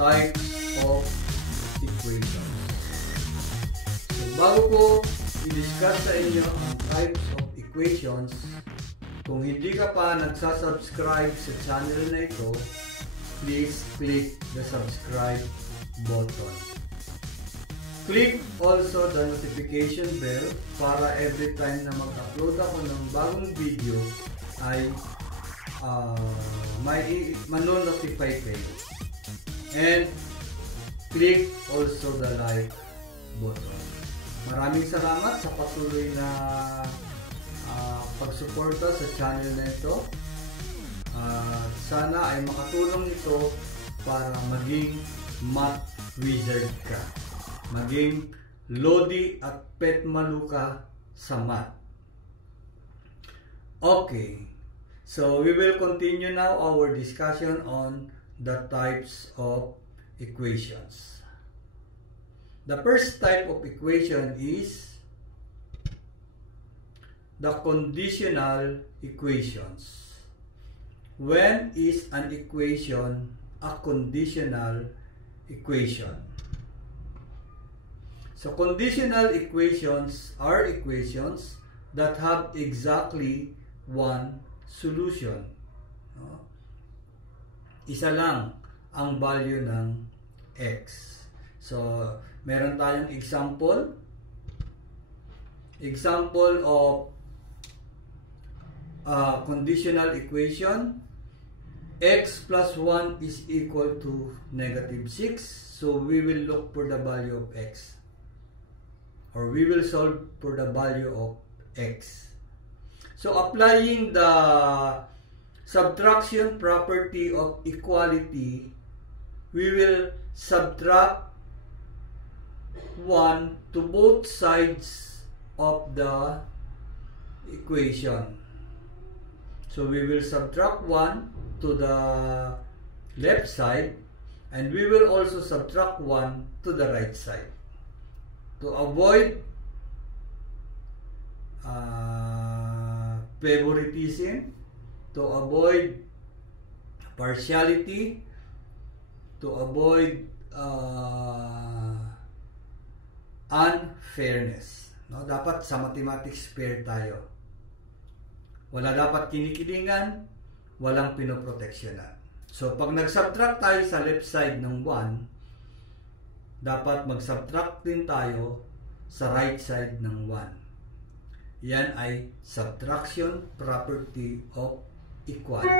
types of equations. So, bago ko i-discuss sa inyo ang types of equations, kung hindi ka pa nagsasubscribe sa channel na ito, please click the subscribe button. Click also the notification bell para every time na mag-upload ako ng bagong video ay mano-notify kayo. And click also the like button. Maraming salamat sa patuloy na pagsuporta sa channel na ito. Sana ay makatulong ito para maging math wizard ka. Maging lodi at petmalu ka sa math. Okay. So, we will continue now our discussion on the types of equations. The first type of equation is the conditional equations. When is an equation a conditional equation? So, conditional equations are equations that have exactly one solution. No? Isa lang ang value ng x. So, meron tayong example. Example of conditional equation. X plus 1 is equal to negative 6. So, we will look for the value of x. Or we will solve for the value of x. So, applying the subtraction property of equality, we will subtract 1 to both sides of the equation. So, we will subtract 1 to the left side, and we will also subtract 1 to the right side. To avoid favoritism, to avoid partiality, to avoid unfairness. No? Dapat sa mathematics fair tayo. Wala dapat kinikilingan, walang pinoproteksyonan. So, pag nag-subtract tayo sa left side ng 1, dapat mag-subtract din tayo sa right side ng 1. Yan ay subtraction property of equality.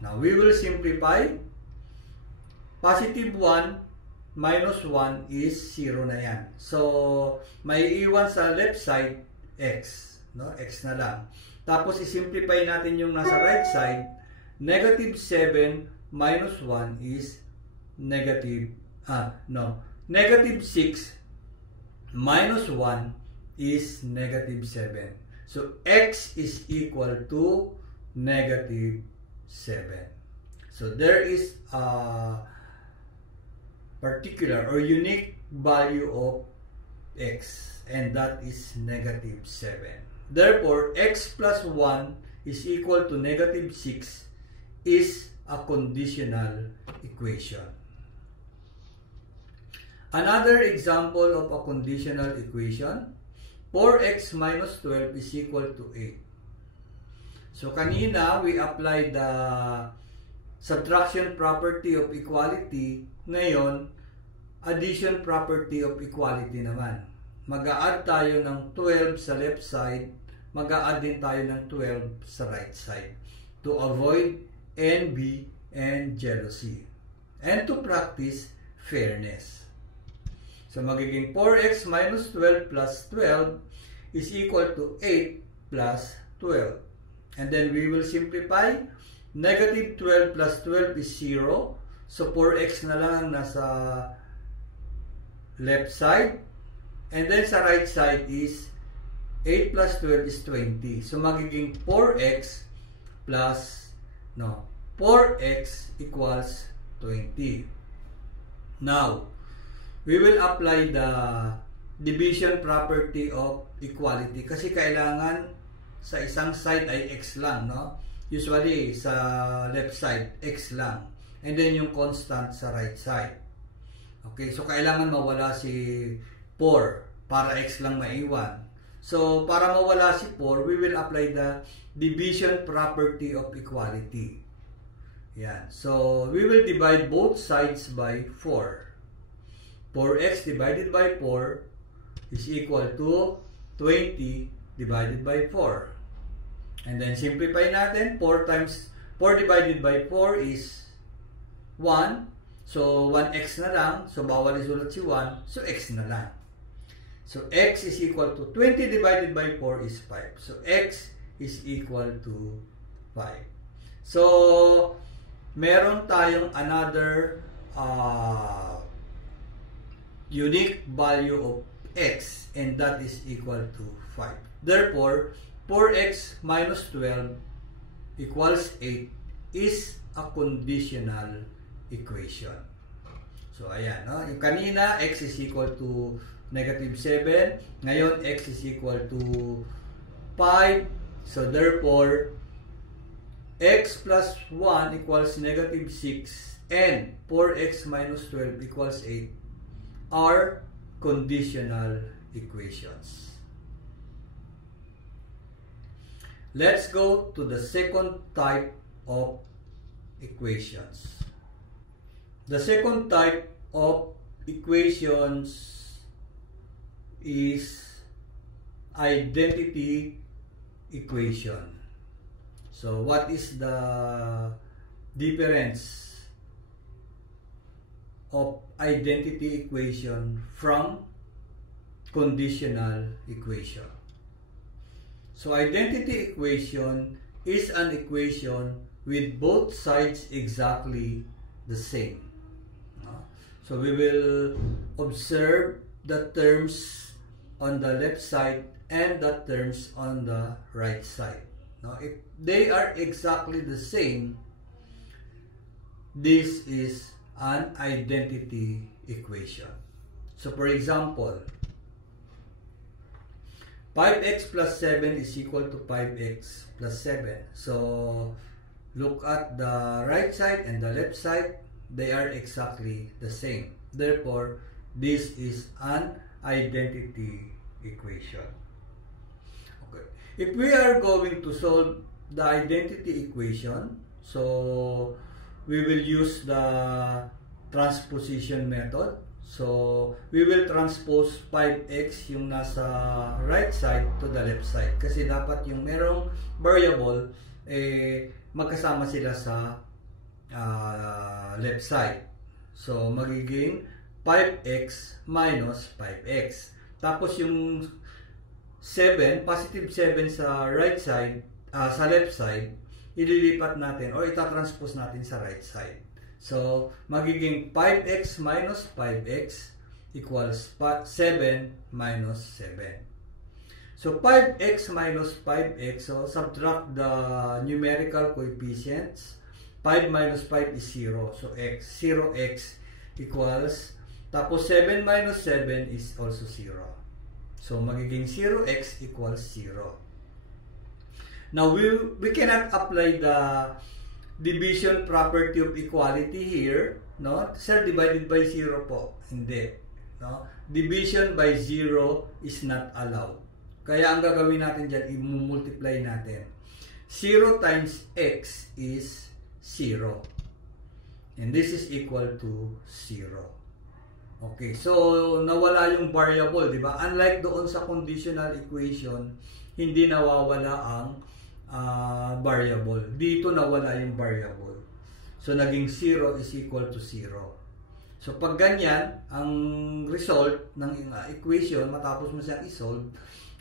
Now, we will simplify. Positive 1 minus 1 is 0 na yan. So, may iwan sa left side, x. No? X na lang. Tapos, isimplify natin yung nasa right side. Negative 7 minus 1 is negative Negative 6 minus 1 is negative 7. So, x is equal to negative 7. So, there is a particular or unique value of x, and that is negative 7. Therefore, x plus 1 is equal to negative 6 is a conditional equation. Another example of a conditional equation, 4x minus 12 is equal to 8. So, kanina, we applied the subtraction property of equality. Ngayon, addition property of equality naman. Mag-a-add tayo ng 12 sa left side, mag-a-add din tayo ng 12 sa right side to avoid envy and jealousy and to practice fairness. So, magiging 4x minus 12 plus 12 is equal to 8 plus 12. And then we will simplify. Negative 12 plus 12 is 0. So, 4x na lang ang nasa left side. And then sa right side is 8 plus 12 is 20. So, magiging 4x plus, 4x equals 20. Now, we will apply the division property of equality. Kasi kailangan sa isang side ay x lang, no? Usually, sa left side, x lang. and then yung constant sa right side. Okay, so kailangan mawala si 4 para x lang maiwan. So, para mawala si 4, we will apply the division property of equality. Yan. So, we will divide both sides by 4. 4x divided by 4 is equal to 20 divided by 4. And then, simplify natin. 4 divided by 4 is 1. So, 1x na lang. So, bawal isulat si 1. So, x na lang. So, x is equal to 20 divided by 4 is 5. So, x is equal to 5. So, meron tayong another unique value of x, and that is equal to 5. Therefore, 4x minus 12 equals 8 is a conditional equation. So, ayan. No? Yung kanina, x is equal to negative 7. Ngayon, x is equal to 5. So, therefore, x plus 1 equals negative 6 and 4x minus 12 equals 8 are conditional equations. Let's go to the second type of equations. The second type of equations is identity equation. So, what is the difference of identity equation from conditional equation? So, identity equation is an equation with both sides exactly the same. So, we will observe the terms on the left side and the terms on the right side. Now, if they are exactly the same, this is an identity equation. So, for example, 5x plus 7 is equal to 5x plus 7. So, look at the right side and the left side. They are exactly the same. Therefore, this is an identity equation. Okay. If we are going to solve the identity equation, so we will use the transposition method. So we will transpose 5x yung nasa right side to the left side. Kasi dapat yung merong variable, magkasama sila sa left side. So magiging 5x minus 5x. Tapos yung 7, positive 7 sa right side, sa left side, ililipat natin o itatranspose natin sa right side. So, magiging 5x minus 5x equals 7 minus 7. So, 5x minus 5x, so subtract the numerical coefficients. 5 minus 5 is 0. So, 0x equals, tapos 7 minus 7 is also 0. So, magiging 0x equals 0. Now, we cannot apply the division property of equality here. No? Sir, divided by 0 po. Hindi. No? Division by 0 is not allowed. Kaya ang gagawin natin dyan, i-multiply natin. 0 times x is 0. And this is equal to 0. Okay, so nawala yung variable, di ba? Unlike doon sa conditional equation, hindi nawawala ang variable. Dito nawala yung variable. So naging 0 is equal to 0. So pag ganyan, ang result ng equation, matapos mo siyang isolve,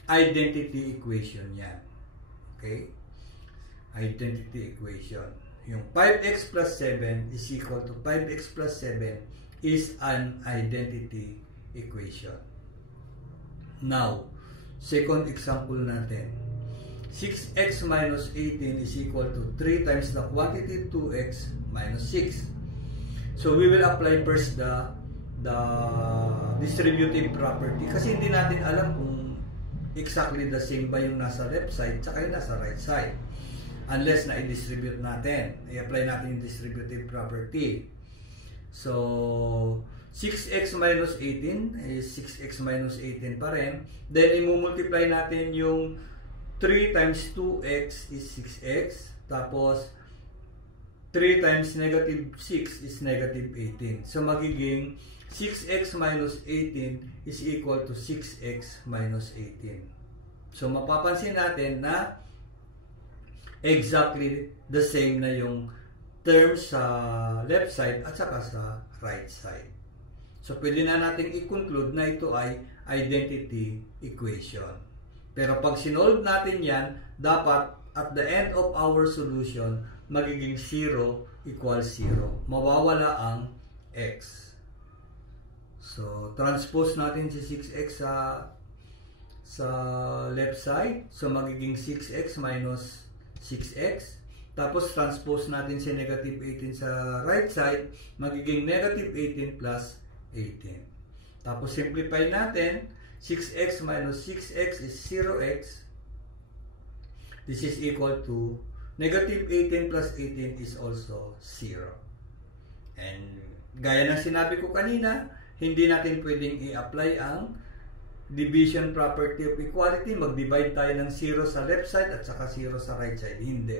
identity equation yan. Okay? Identity equation. Yung 5x plus 7 is equal to 5x plus 7 is an identity equation. Now, second example natin. 6x minus 18 is equal to 3 times the quantity 2x minus 6. So, we will apply first the distributive property. Kasi hindi natin alam kung exactly the same ba yung nasa left side tsaka yung nasa right side. unless na i-distribute natin. I-apply natin yung distributive property. So, 6x minus 18 is 6x minus 18 pa rin. Then, i-multiply natin yung 3 times 2x is 6x. Tapos, 3 times negative 6 is negative 18. So, magiging 6x minus 18 is equal to 6x minus 18. So, mapapansin natin na exactly the same na yung terms sa left side at saka sa right side. So, pwede na natin i-conclude na ito ay identity equation. Pero pag sinolve natin yan, dapat at the end of our solution, magiging 0 equals 0. Mawawala ang x. So, transpose natin si 6x sa left side. So, magiging 6x minus 6x. Tapos, transpose natin si negative 18 sa right side. Magiging negative 18 plus 18. Tapos, simplify natin. 6x minus 6x is 0x. This is equal to negative 18 plus 18 is also 0. And gaya ng sinabi ko kanina, hindi natin pwedeng i-apply ang division property of equality. Mag-divide tayo ng 0 sa left side at saka 0 sa right side. Hindi.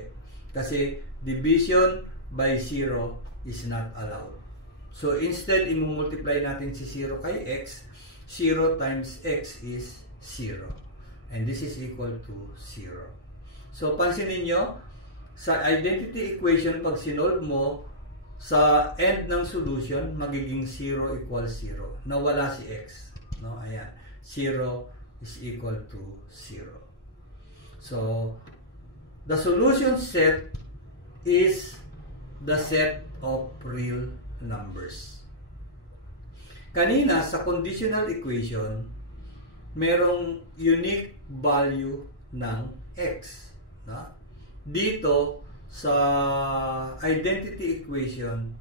Kasi division by 0 is not allowed. So instead, i-multiply natin si 0 kay x. 0 times x is 0. And this is equal to 0. So pansinin nyo, sa identity equation, pag sinolve mo, sa end ng solution, magiging 0 equals 0. Nawala si x. No? Ayan. 0 is equal to 0. So, the solution set is the set of real numbers. Kanina, sa conditional equation, merong unique value ng x. No? Dito, sa identity equation,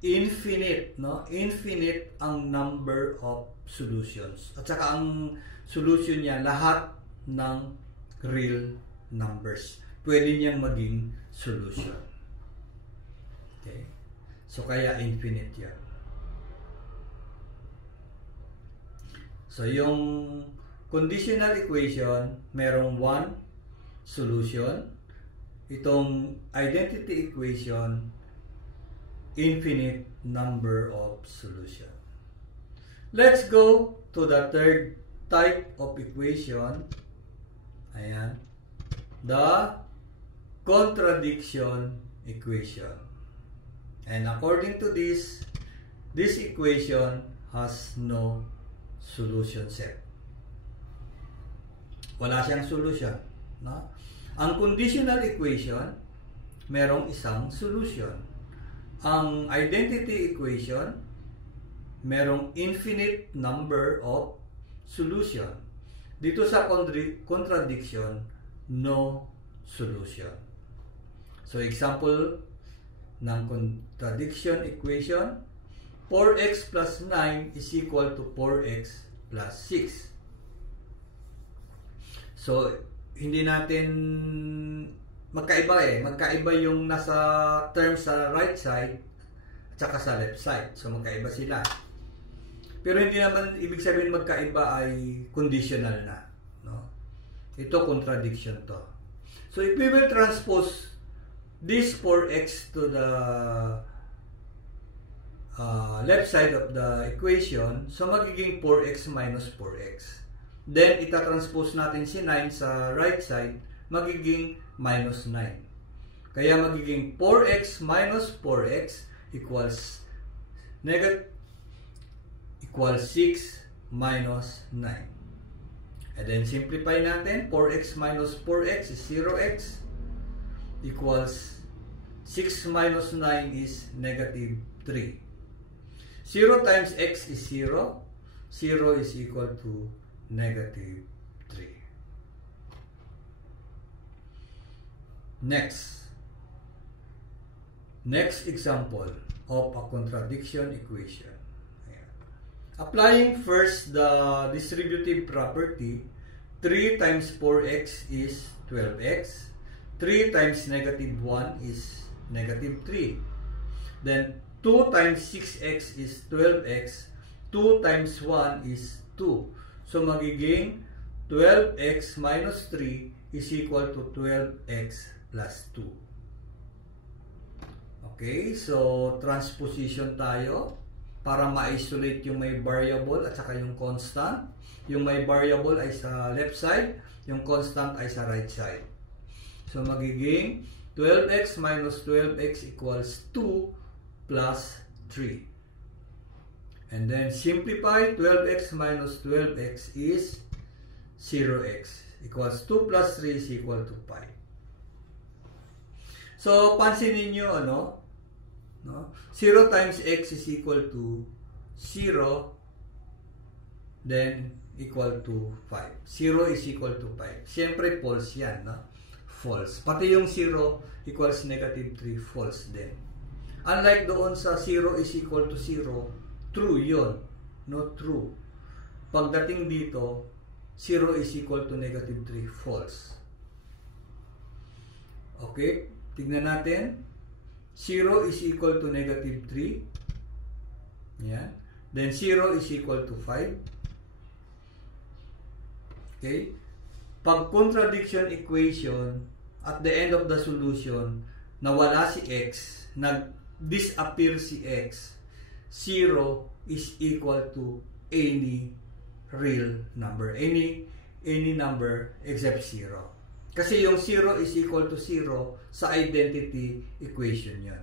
infinite, no? Infinite ang number of solutions. At saka ang solution niya, lahat ng real numbers. Pwede niyang maging solution. Okay? So, kaya infinite yan. So, yung conditional equation, merong one solution. Itong identity equation, infinite number of solution. Let's go to the third type of equation. Ayan. The contradiction equation. And according to this equation has no solution set. Wala siyang solution. No? Ang conditional equation, merong isang solution. Ang identity equation, merong infinite number of solution. Dito sa contradiction, no solution. So, example ng contradiction equation, 4x plus 9 is equal to 4x plus 6. So, hindi natin magkaiba magkaiba yung nasa terms sa right side at saka sa left side. So magkaiba sila. Pero hindi naman ibig sabihin magkaiba ay conditional na, no? Ito contradiction to. So if we will transpose this 4x to the left side of the equation, so magiging 4x minus 4x. Then, itatranspose natin si 9 sa right side, magiging minus 9. Kaya magiging 4x minus 4x equals 6 minus 9. And then, simplify natin. 4x minus 4x is 0x equals 6 minus 9 is negative 3. 0 times x is 0. 0 is equal to negative 3. Next example of a contradiction equation. Ayan. Applying first the distributive property, 3 times 4x is 12x, 3 times negative 1 is negative 3. Then 2 times 6x is 12x. 2 times 1 is 2. So magiging 12x minus 3 is equal to 12x plus 2. Okay, so transposition tayo para ma-isolate yung may variable at saka yung constant. Yung may variable ay sa left side, yung constant ay sa right side. So magiging 12x minus 12x equals 2 plus 3. And then simplify 12x minus 12x is 0x equals 2 plus 3 is equal to 5. So pansinin niyo ano? No? 0 times x is equal to 0, then equal to 5. 0 is equal to 5. Siyempre false yan, no? False. Pati yung 0 equals negative 3, false din. Unlike doon sa 0 is equal to 0, true yun. No, true. Pagdating dito, 0 is equal to negative 3, false. Okay, tignan natin. 0 is equal to negative 3. Yan. Then 0 is equal to 5. Okay. Pag contradiction equation, at the end of the solution, nawala si x, nag-disappear si x, 0 is equal to any real number. Any number except 0. Kasi yung 0 is equal to 0 sa identity equation yan.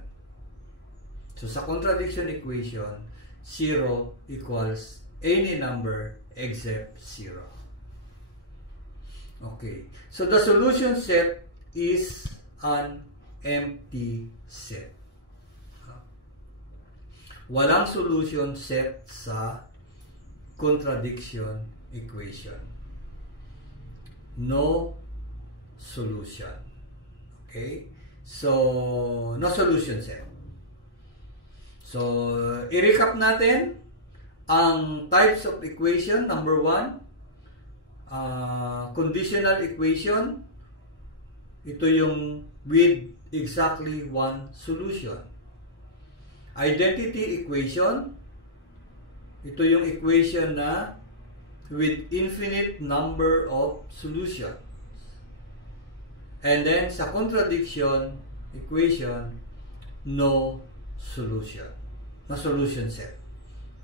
So sa contradiction equation, 0 equals any number except 0. Okay. So the solution set is an empty set. Walang solution set sa contradiction equation. No solution. Okay? So, no solution set. So, i-recap natin ang types of equation. Number 1, conditional equation. Ito yung with exactly one solution. Identity equation. Ito yung equation na with infinite number of solutions. And then sa contradiction equation, no solution. No solution set.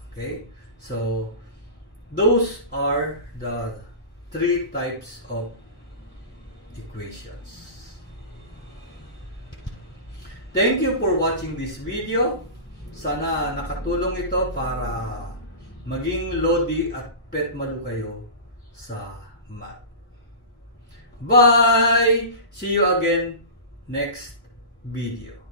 Okay? So, those are the 3 types of equations. Thank you for watching this video. Sana nakatulong ito para maging lodi at petmalu kayo sa math. Bye! See you again next video.